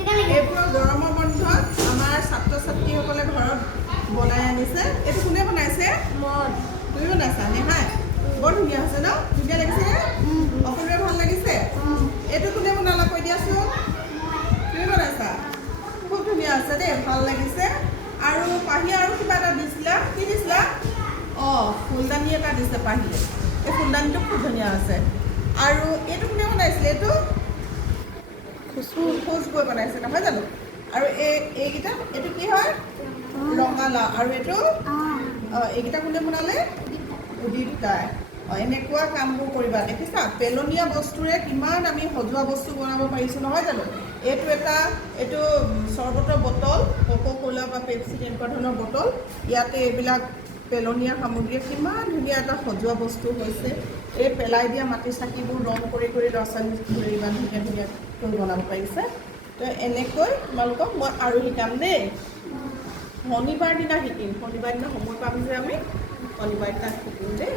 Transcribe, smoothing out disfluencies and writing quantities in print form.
এইবোৰ গৰমৰ বন্ধত আমাৰ ছাত্ৰ ছাত্ৰীসকলে ঘৰত বনাই আনিছে। এইটো কোনে বনাইছে? তুমি বনাইছা নেহাই? বৰ ধুনীয়া হৈছে ন? ধুনীয়া লাগিছে নে? সকলোৰে ভাল লাগিছে? এইটো কোনে বনালা কৈ দিয়াচোন? তুমি বনাইছা? খুব ধুনীয়া হৈছে দেই, ভাল লাগিছে। আৰু পাহিয়ে আৰু কিবা এটা দিছিলা, কি দিছিলা? অঁ, ফুলদানি এটা দিছে পাহিয়ে। এই ফুলদানিটো খুব ধুনীয়া হৈছে। আৰু এইটো কোনে বনাইছিলে? এইটো খুচবৈ বনাইছে নহয় জানো? আৰু এইকেইটা এইটো কি হয়? ৰঙালাও। আৰু এইটো এইকেইটা কোনে বনালে? উদিত দাই। এনেকুৱা কামবোৰ কৰিবা, দেখিছা? পেলনীয়া বস্তুৰে কিমান আমি সজোৱা বস্তু বনাব পাৰিছোঁ নহয় জানো? এইটো চৰবতৰ বটল, কোকো কোলা বা পেপচি এনেকুৱা ধৰণৰ বটল। ইয়াতে এইবিলাক পেলনীয়া সামগ্ৰীয়ে কিমান ধুনীয়া এটা সজোৱা বস্তু হৈছে। এই পেলাই দিয়া মাটি চাকিবোৰ ৰং কৰি ল'ৰা ছোৱালীবোৰে ইমান ধুনীয়া ধুনীয়াকৈ বনাব পাৰিছে। তো এনেকৈ তোমালোকক মই আৰু শিকাম দেই। শনিবাৰ দিনা শিকিম। শনিবাৰ দিনা সময় পাম যে আমি শনিবাৰ দিনা শিকিম দেই।